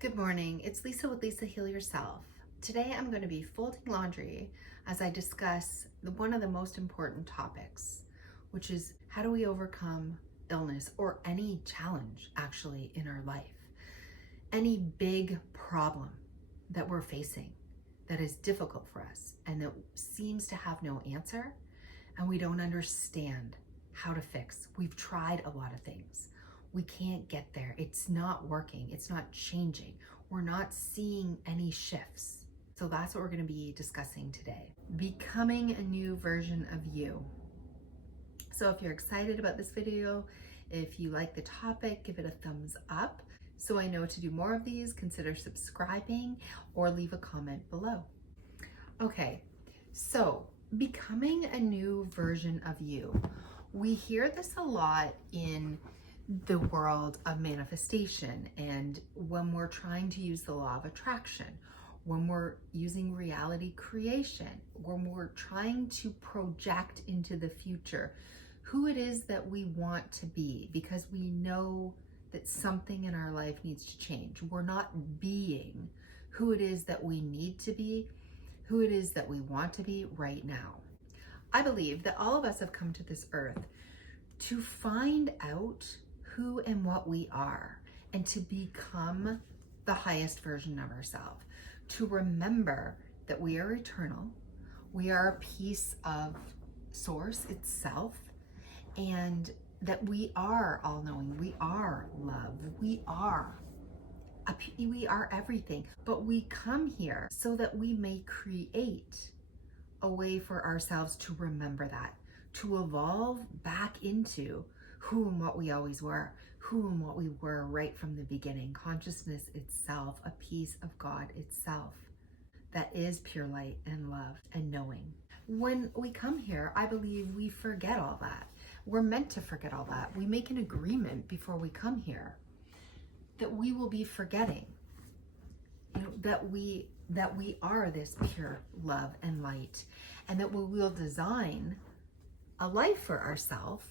Good morning, it's Lisa with Lisa Heal Yourself. Today I'm going to be folding laundry as I discuss one of the most important topics, which is how do we overcome illness or any challenge actually in our life. Any big problem that we're facing that is difficult for us and that seems to have no answer and we don't understand how to fix. We've tried a lot of things. We can't get there. It's not working. It's not changing. We're not seeing any shifts. So that's what we're going to be discussing today. Becoming a new version of you. So if you're excited about this video, if you like the topic, give it a thumbs up. So I know to do more of these, consider subscribing or leave a comment below. Okay, so becoming a new version of you. We hear this a lot in the world of manifestation, and when we're trying to use the law of attraction, when we're using reality creation, when we're trying to project into the future who it is that we want to be, because we know that something in our life needs to change. We're not being who it is that we need to be, who it is that we want to be right now. I believe that all of us have come to this earth to find out who and what we are, and to become the highest version of ourselves, to remember that we are eternal, we are a piece of source itself, and that we are all-knowing, we are love, we are everything. But we come here so that we may create a way for ourselves to remember that, to evolve back into who and what we always were, who and what we were right from the beginning. Consciousness itself, a piece of God itself that is pure light and love and knowing. When we come here, I believe we forget all that. We're meant to forget all that. We make an agreement before we come here that we will be forgetting, that we are this pure love and light, and that we will design a life for ourselves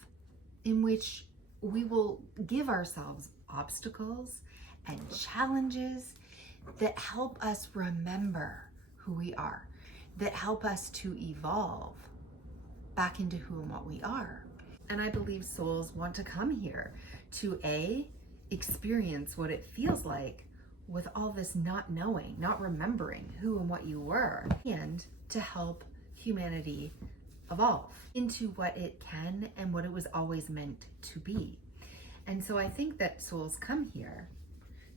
in which we will give ourselves obstacles and challenges that help us remember who we are, that help us to evolve back into who and what we are. And I believe souls want to come here to experience what it feels like with all this not knowing, not remembering who and what you were, and to help humanity evolve into what it can and what it was always meant to be. And so I think that souls come here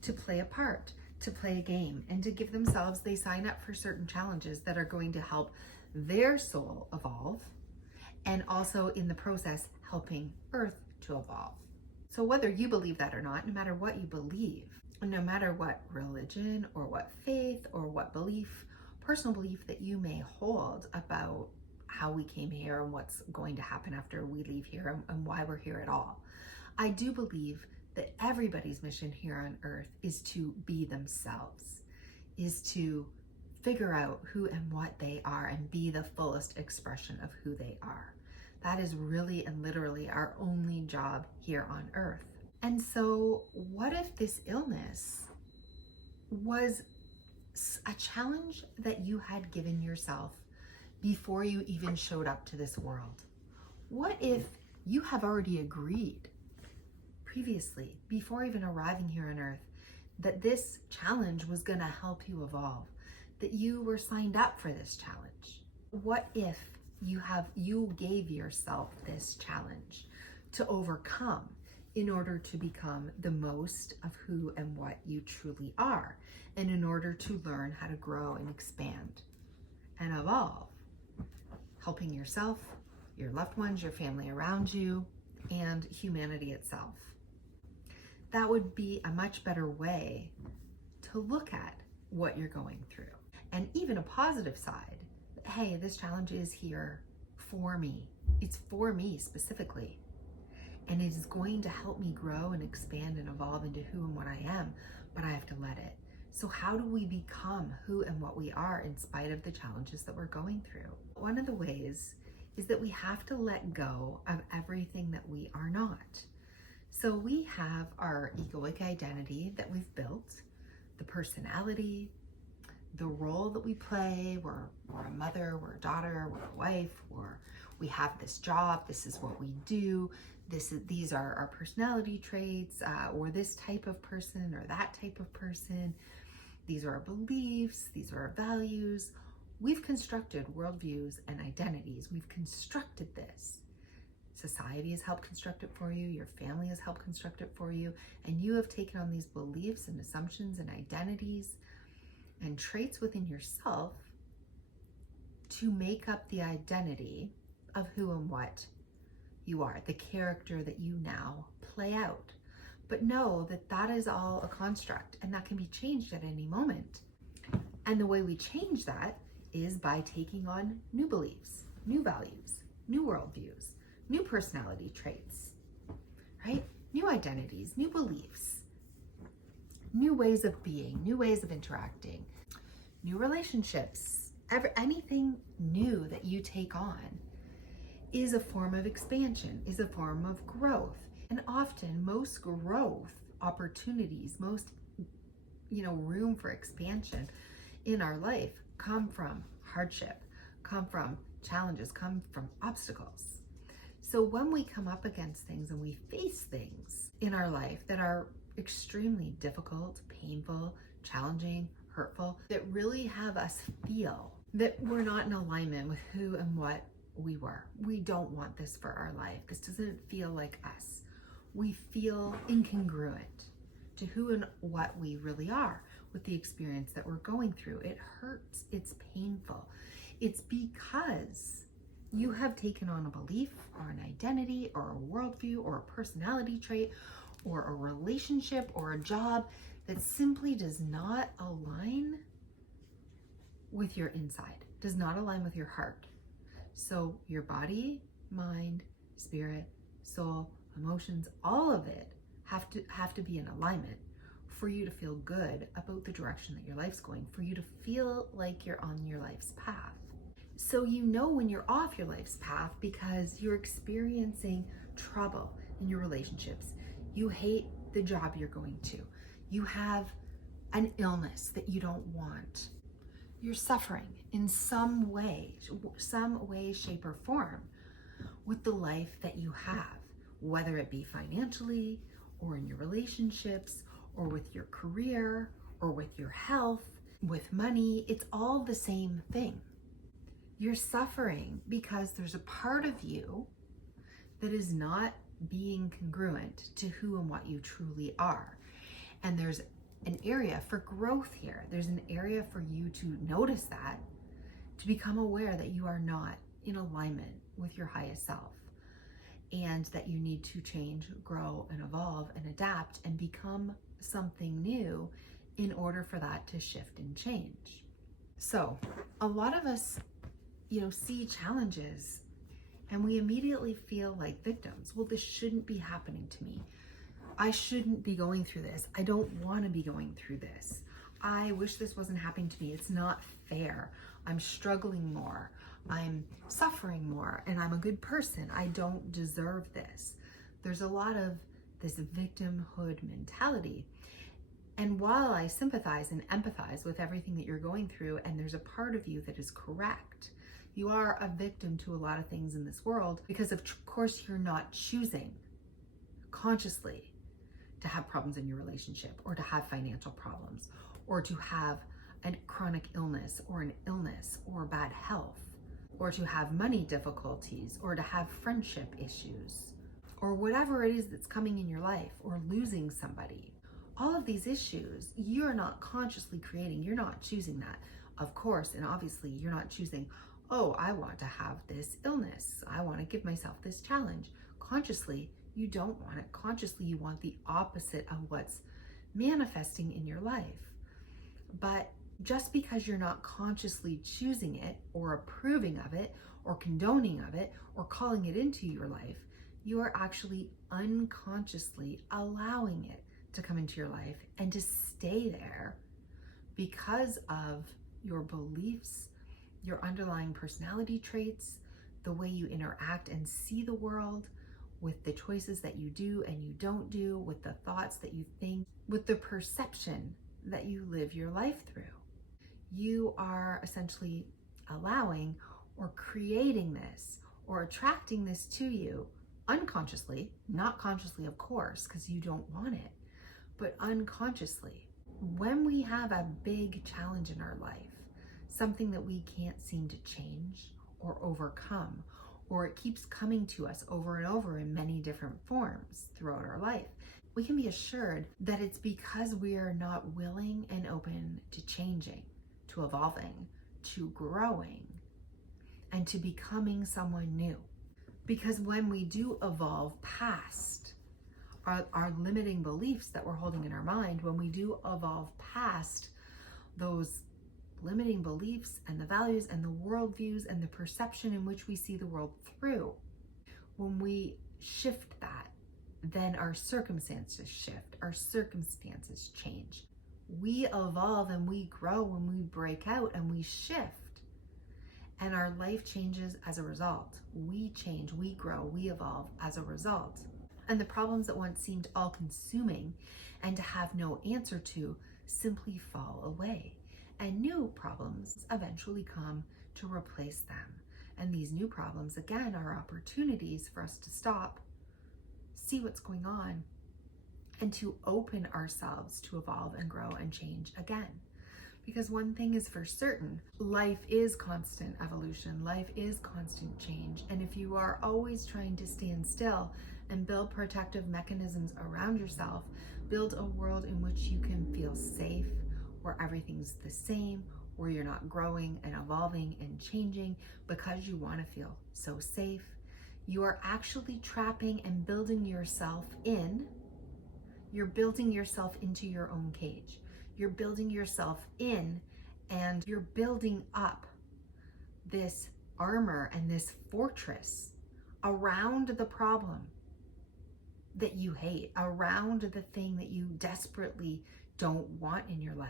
to play a part, to play a game, and to give themselves, they sign up for certain challenges that are going to help their soul evolve, and also in the process helping Earth to evolve. So whether you believe that or not, no matter what you believe, no matter what religion or what faith or what belief, personal belief that you may hold about how we came here and what's going to happen after we leave here and why we're here at all, I do believe that everybody's mission here on Earth is to be themselves, is to figure out who and what they are and be the fullest expression of who they are. That is really and literally our only job here on Earth. And so what if this illness was a challenge that you had given yourself before you even showed up to this world? What if you have already agreed previously, before even arriving here on Earth, that this challenge was going to help you evolve, that you were signed up for this challenge? What if you gave yourself this challenge to overcome in order to become the most of who and what you truly are, and in order to learn how to grow and expand and evolve, helping yourself, your loved ones, your family around you, and humanity itself? That would be a much better way to look at what you're going through. And even a positive side, hey, this challenge is here for me. It's for me specifically. And it is going to help me grow and expand and evolve into who and what I am, but I have to let it. So how do we become who and what we are in spite of the challenges that we're going through? One of the ways is that we have to let go of everything that we are not. So we have our egoic identity that we've built, the personality, the role that we play. We're a mother, we're a daughter, we're a wife, or we have this job, this is what we do, these are our personality traits, or this type of person or that type of person. These are our beliefs, these are our values. We've constructed worldviews and identities. We've constructed this. Society has helped construct it for you, your family has helped construct it for you, and you have taken on these beliefs and assumptions and identities and traits within yourself to make up the identity of who and what you are, the character that you now play out. But know that that is all a construct, and that can be changed at any moment. And the way we change that is by taking on new beliefs, new values, new worldviews, new personality traits, right? New identities, new beliefs, new ways of being, new ways of interacting, new relationships. Anything new that you take on is a form of expansion, is a form of growth. And often most growth opportunities, most, room for expansion in our life come from hardship, come from challenges, come from obstacles. So when we come up against things and we face things in our life that are extremely difficult, painful, challenging, hurtful, that really have us feel that we're not in alignment with who and what we were. We don't want this for our life. This doesn't feel like us. We feel incongruent to who and what we really are with the experience that we're going through. It hurts. It's painful. It's because you have taken on a belief or an identity or a worldview or a personality trait or a relationship or a job that simply does not align with your inside, does not align with your heart. So your body, mind, spirit, soul, emotions, all of it have to be in alignment for you to feel good about the direction that your life's going, for you to feel like you're on your life's path. So you know when you're off your life's path because you're experiencing trouble in your relationships. You hate the job you're going to. You have an illness that you don't want. You're suffering in some way, shape, or form with the life that you have, whether it be financially or in your relationships or with your career or with your health, with money. It's all the same thing. You're suffering because there's a part of you that is not being congruent to who and what you truly are. And there's an area for growth here. There's an area for you to notice that, to become aware that you are not in alignment with your highest self, and that you need to change, grow, and evolve and adapt and become something new in order for that to shift and change. So a lot of us, see challenges and we immediately feel like victims. Well, this shouldn't be happening to me. I shouldn't be going through this. I don't want to be going through this. I wish this wasn't happening to me. It's not fair. I'm struggling more. I'm suffering more, and I'm a good person. I don't deserve this. There's a lot of this victimhood mentality. And while I sympathize and empathize with everything that you're going through, and there's a part of you that is correct, you are a victim to a lot of things in this world because of course you're not choosing consciously to have problems in your relationship, or to have financial problems, or to have a chronic illness or an illness or bad health, or to have money difficulties, or to have friendship issues, or whatever it is that's coming in your life, or losing somebody. All of these issues, you're not consciously creating. You're not choosing that, of course, and obviously you're not choosing, oh, I want to have this illness. I want to give myself this challenge. Consciously, you don't want it. Consciously, you want the opposite of what's manifesting in your life. But just because you're not consciously choosing it or approving of it or condoning of it or calling it into your life, you are actually unconsciously allowing it to come into your life and to stay there because of your beliefs, your underlying personality traits, the way you interact and see the world, with the choices that you do and you don't do, with the thoughts that you think, with the perception that you live your life through. You are essentially allowing or creating this or attracting this to you unconsciously, not consciously, of course, because you don't want it, but unconsciously. When we have a big challenge in our life, something that we can't seem to change or overcome, or it keeps coming to us over and over in many different forms throughout our life, we can be assured that it's because we are not willing and open to changing, to evolving, to growing, and to becoming someone new. Because when we do evolve past our limiting beliefs that we're holding in our mind, when we do evolve past those limiting beliefs and the values and the worldviews and the perception in which we see the world through, when we shift that, then our circumstances shift, our circumstances change. We evolve and we grow when we break out and we shift, and our life changes as a result. We change, we grow, we evolve as a result. And the problems that once seemed all-consuming and to have no answer to simply fall away. And new problems eventually come to replace them. And these new problems, again, are opportunities for us to stop, see what's going on, and to open ourselves to evolve and grow and change again. Because one thing is for certain, life is constant evolution, life is constant change. And if you are always trying to stand still and build protective mechanisms around yourself, build a world in which you can feel safe, where everything's the same, where you're not growing and evolving and changing because you want to feel so safe, you are actually trapping and building yourself in. You're building yourself into your own cage. You're building yourself in, and you're building up this armor and this fortress around the problem that you hate, around the thing that you desperately don't want in your life.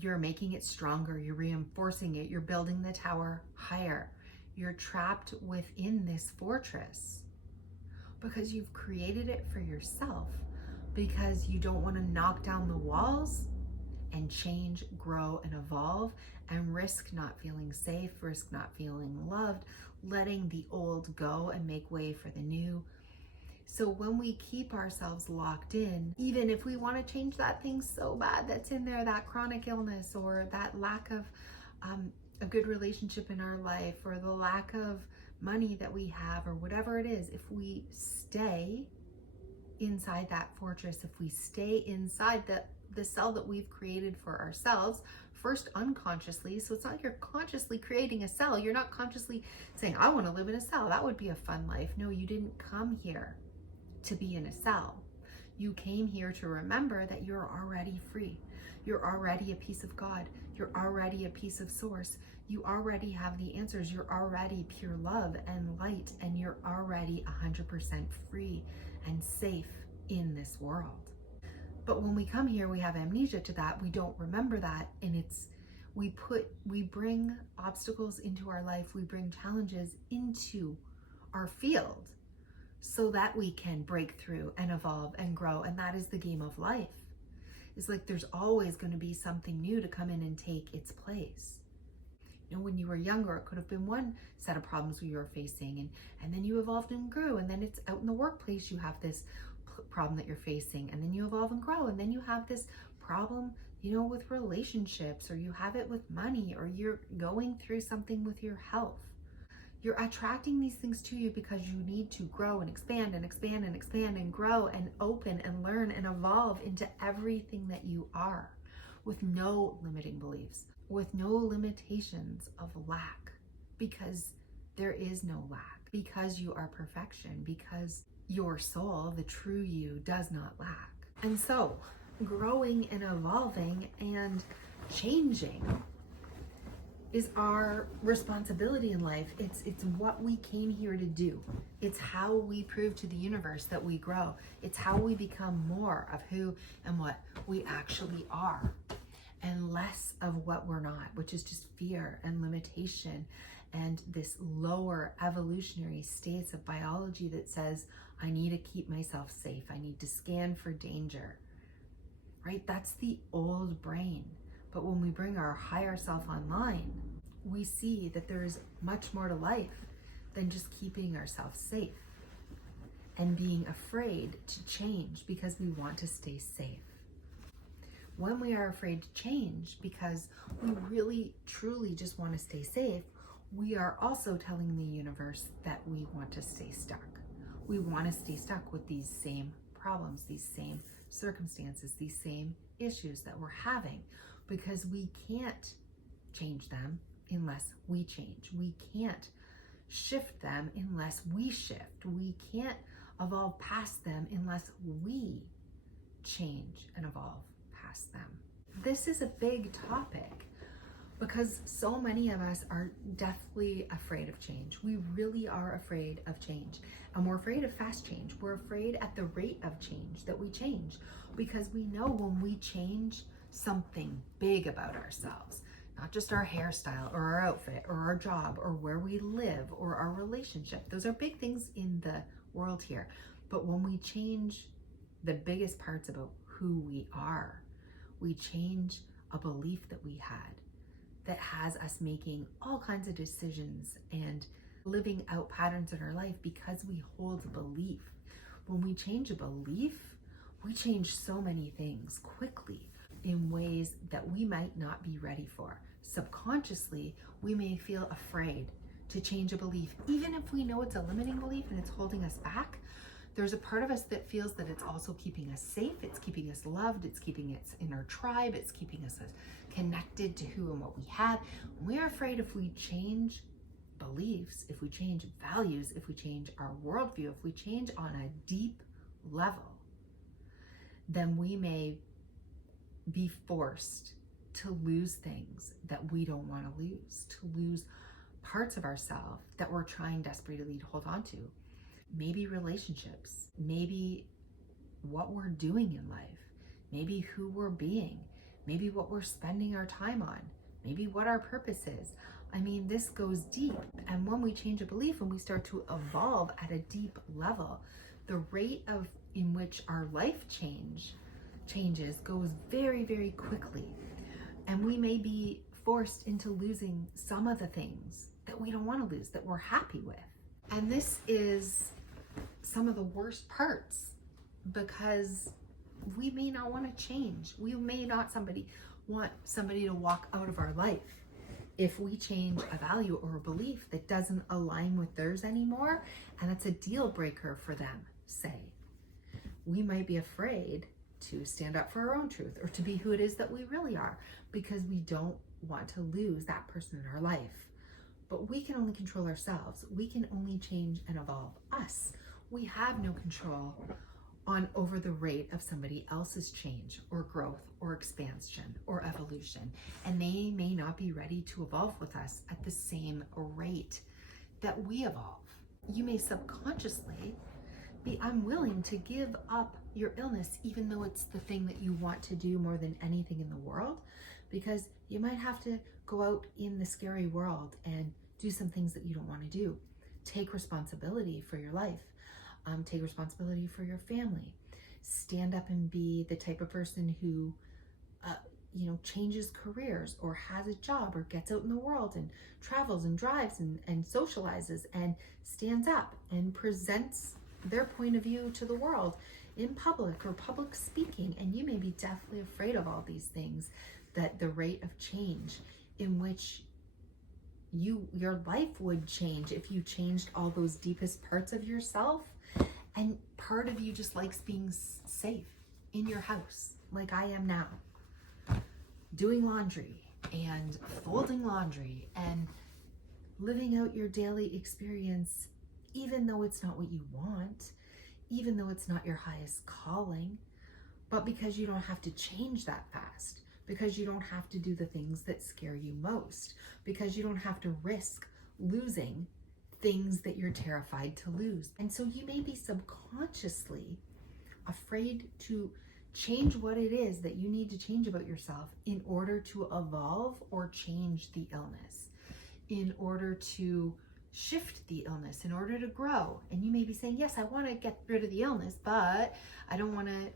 You're making it stronger, you're reinforcing it, you're building the tower higher. You're trapped within this fortress because you've created it for yourself, because you don't want to knock down the walls and change, grow, and evolve, and risk not feeling safe, risk not feeling loved, letting the old go and make way for the new. So when we keep ourselves locked in, even if we want to change that thing so bad that's in there, that chronic illness or that lack of a good relationship in our life, or the lack of money that we have, or whatever it is, if we stay inside that fortress, if we stay inside the cell that we've created for ourselves, first unconsciously, so it's not you're consciously creating a cell, you're not consciously saying, I want to live in a cell, that would be a fun life. No, you didn't come here to be in a cell. You came here to remember that you're already free. You're already a piece of God. You're already a piece of source. You already have the answers. You're already pure love and light, and you're already 100% free and safe in this world. But when we come here, we have amnesia to that. We don't remember that, and we bring obstacles into our life. We bring challenges into our field so that we can break through and evolve and grow. And that is the game of life. It's like there's always going to be something new to come in and take its place. You know, when you were younger, it could have been one set of problems you were facing, and then you evolved and grew, and then it's out in the workplace you have this problem that you're facing, and then you evolve and grow, and then you have this problem, you know, with relationships, or you have it with money, or you're going through something with your health. You're attracting these things to you because you need to grow and expand and expand and expand and grow and open and learn and evolve into everything that you are, with no limiting beliefs, with no limitations of lack, because there is no lack, because you are perfection, because your soul, the true you, does not lack. And so growing and evolving and changing is our responsibility in life. It's what we came here to do. It's how we prove to the universe that we grow. It's how we become more of who and what we actually are, and less of what we're not, which is just fear and limitation and this lower evolutionary states of biology that says, I need to keep myself safe. I need to scan for danger, right? That's the old brain. But when we bring our higher self online, we see that there is much more to life than just keeping ourselves safe and being afraid to change because we want to stay safe. When we are afraid to change because we really, truly just want to stay safe, we are also telling the universe that we want to stay stuck. We want to stay stuck with these same problems, these same circumstances, these same issues that we're having, because we can't change them unless we change. We can't shift them unless we shift. We can't evolve past them unless we change and evolve past them. This is a big topic because so many of us are deathly afraid of change. We really are afraid of change, and we're afraid of fast change. We're afraid at the rate of change that we change, because we know when we change something big about ourselves, not just our hairstyle or our outfit or our job or where we live or our relationship. Those are big things in the world here. But when we change the biggest parts about who we are, we change a belief that we had that has us making all kinds of decisions and living out patterns in our life because we hold a belief. When we change a belief, we change so many things quickly in ways that we might not be ready for. Subconsciously, we may feel afraid to change a belief, even if we know it's a limiting belief and it's holding us back. There's a part of us that feels that it's also keeping us safe, it's keeping us loved, it's keeping us in our tribe, it's keeping us connected to who and what we have. We're afraid if we change beliefs, if we change values, if we change our worldview, if we change on a deep level, then we may be forced to lose things that we don't want to lose parts of ourselves that we're trying desperately to hold on to. Maybe relationships, maybe what we're doing in life, maybe who we're being, maybe what we're spending our time on, maybe what our purpose is. I mean, this goes deep. And when we change a belief and we start to evolve at a deep level, the rate in which our life changes goes very, very quickly. And we may be forced into losing some of the things that we don't want to lose, that we're happy with. And this is some of the worst parts, because we may not want to change. We may not want somebody to walk out of our life if we change a value or a belief that doesn't align with theirs anymore, and it's a deal breaker for them, say. We might be afraid to stand up for our own truth or to be who it is that we really are, because we don't want to lose that person in our life. But we can only control ourselves. We can only change and evolve us. We have no control over the rate of somebody else's change or growth or expansion or evolution. And they may not be ready to evolve with us at the same rate that we evolve. You may subconsciously be unwilling to give up your illness, even though it's the thing that you want to do more than anything in the world, because you might have to go out in the scary world and do some things that you don't want to do. Take responsibility for your life. Take responsibility for your family. Stand up and be the type of person who, changes careers or has a job or gets out in the world and travels and drives and socializes and stands up and presents their point of view to the world in public or public speaking. And you may be deathly afraid of all these things, that the rate of change in which your life would change if you changed all those deepest parts of yourself. And part of you just likes being safe in your house, like I am now, doing laundry and folding laundry and living out your daily experience, even though it's not what you want, even though it's not your highest calling, but because you don't have to change that fast, because you don't have to do the things that scare you most, because you don't have to risk losing things that you're terrified to lose. And so you may be subconsciously afraid to change what it is that you need to change about yourself in order to evolve or change the illness, in order to shift the illness, in order to grow. And you may be saying, yes, I want to get rid of the illness, but I don't want to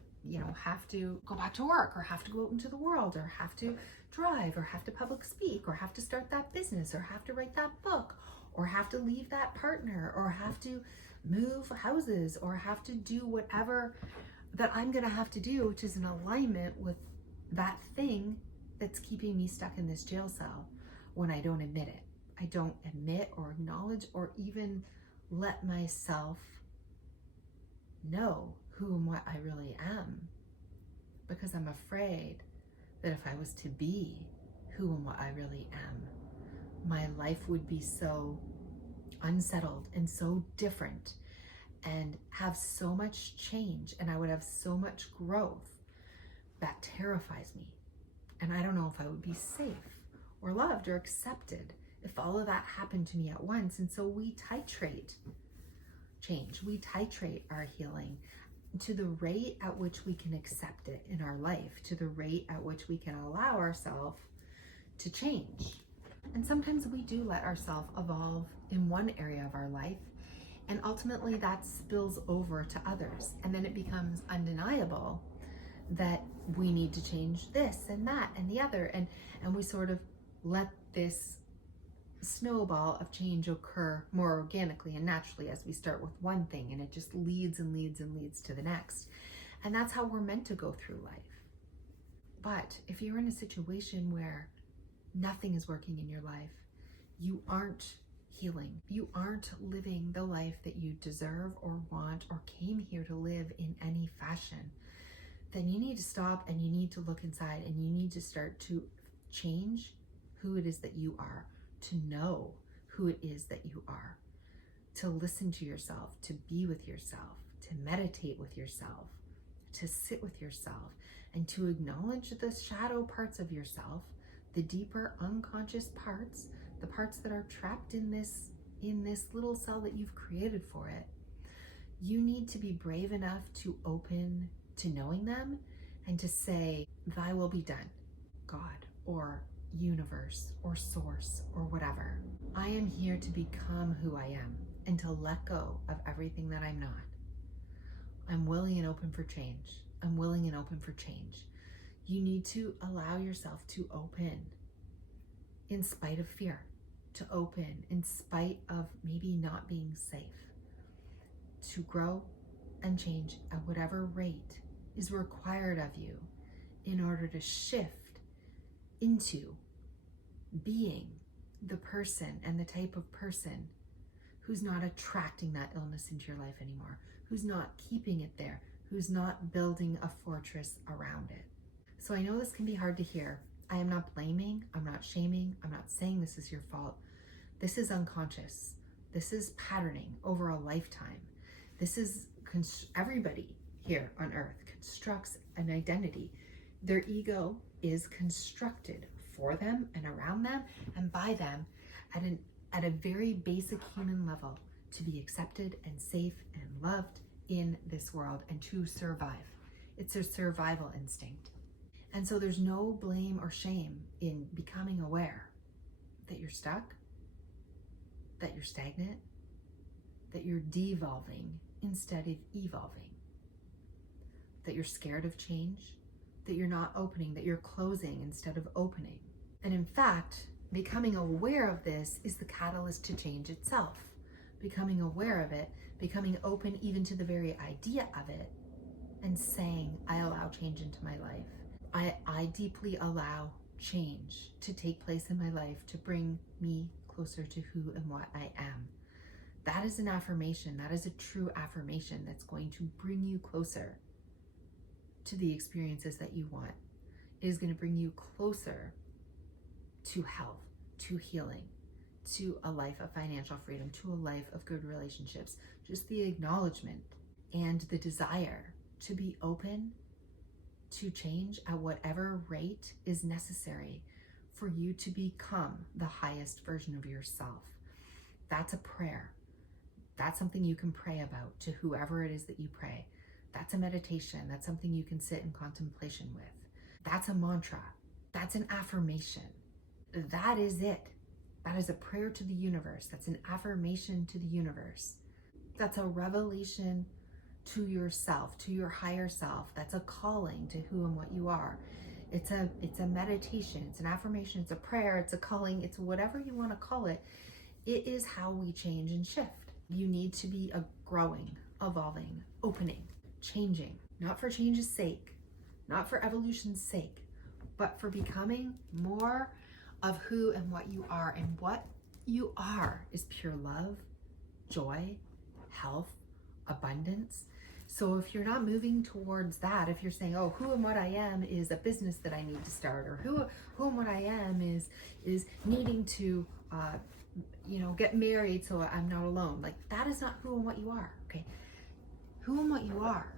have to go back to work, or have to go out into the world, or have to drive, or have to public speak, or have to start that business, or have to write that book, or have to leave that partner, or have to move houses, or have to do whatever that I'm going to have to do, which is in alignment with that thing that's keeping me stuck in this jail cell when I don't admit it. I don't admit or acknowledge or even let myself know who and what I really am, because I'm afraid that if I was to be who and what I really am, my life would be so unsettled and so different and have so much change, and I would have so much growth that terrifies me. And I don't know if I would be safe or loved or accepted if all of that happened to me at once. And so we titrate change. We titrate our healing to the rate at which we can accept it in our life, to the rate at which we can allow ourselves to change. And sometimes we do let ourselves evolve in one area of our life, and ultimately that spills over to others. And then it becomes undeniable that we need to change this and that and the other. And we sort of let this snowball of change occur more organically and naturally as we start with one thing, and it just leads and leads and leads to the next. And that's how we're meant to go through life. But if you're in a situation where nothing is working in your life, you aren't healing, you aren't living the life that you deserve or want or came here to live in any fashion, then you need to stop and you need to look inside, and you need to start to change who it is that you are, to know who it is that you are, to listen to yourself, to be with yourself, to meditate with yourself, to sit with yourself, and to acknowledge the shadow parts of yourself, the deeper unconscious parts, the parts that are trapped in this little cell that you've created for it. You need to be brave enough to open to knowing them and to say, "Thy will be done, God," or universe, or source, or whatever. I am here to become who I am and to let go of everything that I'm not. I'm willing and open for change. I'm willing and open for change. You need to allow yourself to open in spite of fear, to open in spite of maybe not being safe, to grow and change at whatever rate is required of you in order to shift into being the person and the type of person who's not attracting that illness into your life anymore, who's not keeping it there, who's not building a fortress around it. So I know this can be hard to hear. I am not blaming, I'm not shaming, I'm not saying this is your fault. This is unconscious. This is patterning over a lifetime. This is everybody here on earth constructs an identity. Their ego is constructed for them and around them and by them at a very basic human level, to be accepted and safe and loved in this world and to survive. It's a survival instinct. And so there's no blame or shame in becoming aware that you're stuck, that you're stagnant, that you're devolving instead of evolving, that you're scared of change, that you're not opening, that you're closing instead of opening. And in fact, becoming aware of this is the catalyst to change itself. Becoming aware of it, becoming open even to the very idea of it, and saying, I allow change into my life. I deeply allow change to take place in my life to bring me closer to who and what I am. That is an affirmation. That is a true affirmation that's going to bring you closer to the experiences that you want. It is going to bring you closer to health, to healing, to a life of financial freedom, to a life of good relationships. Just the acknowledgement and the desire to be open to change at whatever rate is necessary for you to become the highest version of yourself. That's a prayer. That's something you can pray about to whoever it is that you pray. That's a meditation. That's something you can sit in contemplation with. That's a mantra. That's an affirmation. That is it. That is a prayer to the universe. That's an affirmation to the universe. That's a revelation to yourself, to your higher self. That's a calling to who and what you are. It's a meditation, it's an affirmation, it's a prayer, it's a calling, it's whatever you want to call it. It is how we change and shift. You need to be a growing, evolving, opening, changing, not for change's sake, not for evolution's sake, but for becoming more of who and what you are. And what you are is pure love, joy, health, abundance. So if you're not moving towards that, if you're saying, oh, who and what I am is a business that I need to start, or who and what I am is needing to get married so I'm not alone. Like, that is not who and what you are. Okay. Who and what you are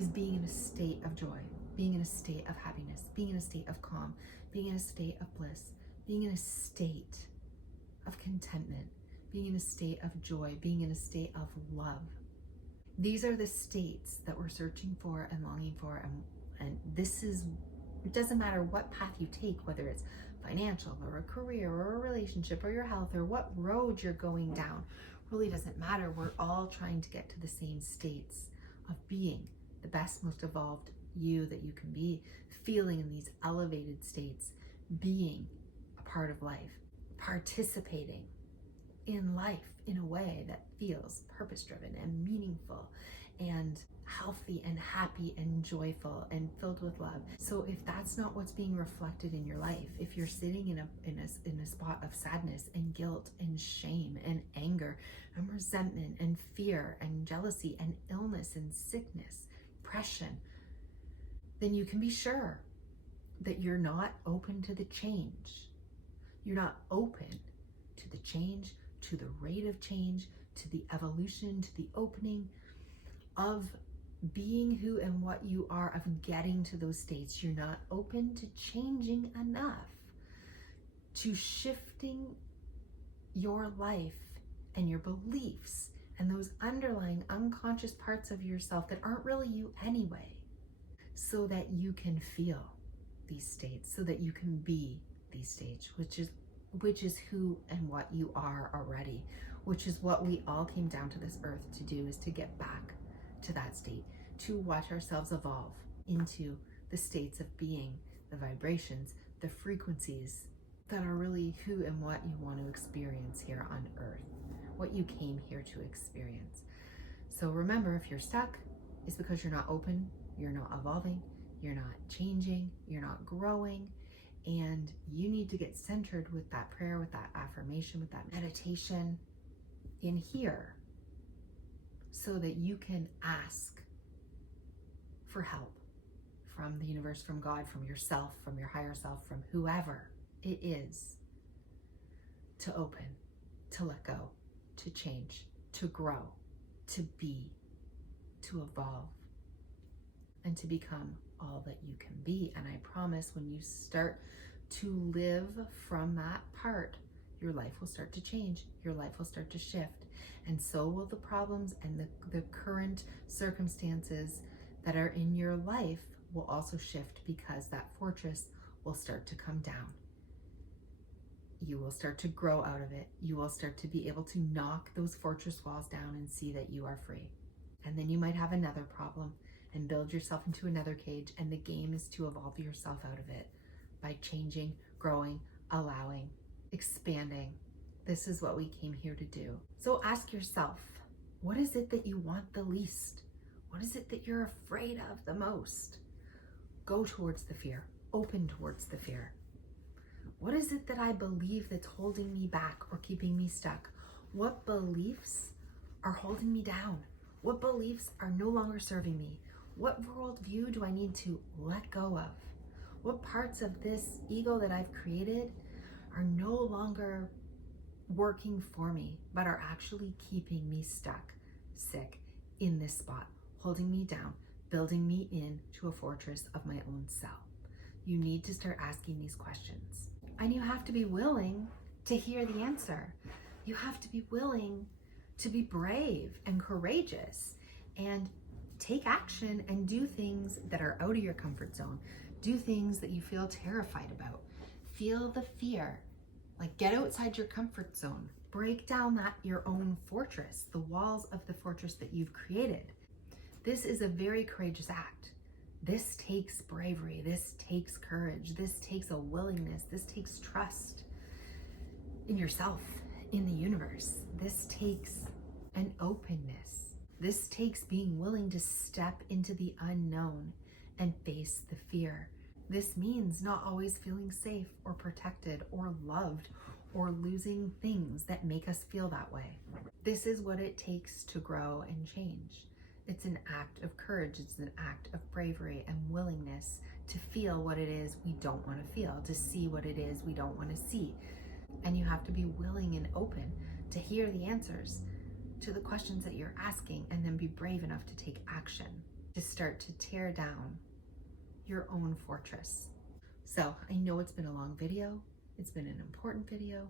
is being in a state of joy, being in a state of happiness, being in a state of calm, being in a state of bliss, being in a state of contentment, being in a state of joy, being in a state of love. These are the states that we're searching for and longing for. And this is, it doesn't matter what path you take, whether it's financial or a career or a relationship or your health or what road you're going down, really doesn't matter. We're all trying to get to the same states of being the best, most evolved you that you can be, feeling in these elevated states, being a part of life, participating in life in a way that feels purpose-driven and meaningful and healthy and happy and joyful and filled with love. So if that's not what's being reflected in your life, if you're sitting in a spot of sadness and guilt and shame and anger and resentment and fear and jealousy and illness and sickness, depression, then you can be sure that you're not open to the change. You're not open to the change, to the rate of change, to the evolution, to the opening of being who and what you are, of getting to those states. You're not open to changing enough, to shifting your life and your beliefs and those underlying unconscious parts of yourself that aren't really you anyway, so that you can feel these states, so that you can be these states, which is who and what you are already, which is what we all came down to this earth to do, is to get back to that state, to watch ourselves evolve into the states of being, the vibrations, the frequencies that are really who and what you want to experience here on earth, what you came here to experience. So remember, if you're stuck, it's because you're not open, you're not evolving, you're not changing, you're not growing. And you need to get centered with that prayer, with that affirmation, with that meditation in here, so that you can ask for help from the universe, from God, from yourself, from your higher self, from whoever it is, to open, to let go, to change, to grow, to be, to evolve, and to become all that you can be. And I promise, when you start to live from that part, your life will start to change, your life will start to shift, and so will the problems and the current circumstances that are in your life will also shift, because that fortress will start to come down. You will start to grow out of it. You will start to be able to knock those fortress walls down and see that you are free. And then you might have another problem and build yourself into another cage, and the game is to evolve yourself out of it by changing, growing, allowing, expanding. This is what we came here to do. So ask yourself, what is it that you want the least? What is it that you're afraid of the most? Go towards the fear, open towards the fear. What is it that I believe that's holding me back or keeping me stuck? What beliefs are holding me down? What beliefs are no longer serving me? What worldview do I need to let go of? What parts of this ego that I've created are no longer working for me, but are actually keeping me stuck, sick, in this spot, holding me down, building me into a fortress of my own self? You need to start asking these questions. And you have to be willing to hear the answer. You have to be willing to be brave and courageous and take action and do things that are out of your comfort zone. Do things that you feel terrified about. Feel the fear. Like, get outside your comfort zone. Break down your own fortress, the walls of the fortress that you've created. This is a very courageous act. This takes bravery. This takes courage. This takes a willingness. This takes trust in yourself, in the universe. This takes an openness. This takes being willing to step into the unknown and face the fear. This means not always feeling safe or protected or loved or losing things that make us feel that way. This is what it takes to grow and change. It's an act of courage. It's an act of bravery and willingness to feel what it is we don't want to feel, to see what it is we don't want to see. And you have to be willing and open to hear the answers to the questions that you're asking, and then be brave enough to take action, to start to tear down your own fortress. So I know it's been a long video. It's been an important video.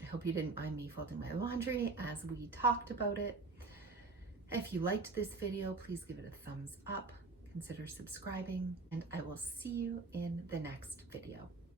I hope you didn't mind me folding my laundry as we talked about it. If you liked this video, please give it a thumbs up, consider subscribing, and I will see you in the next video.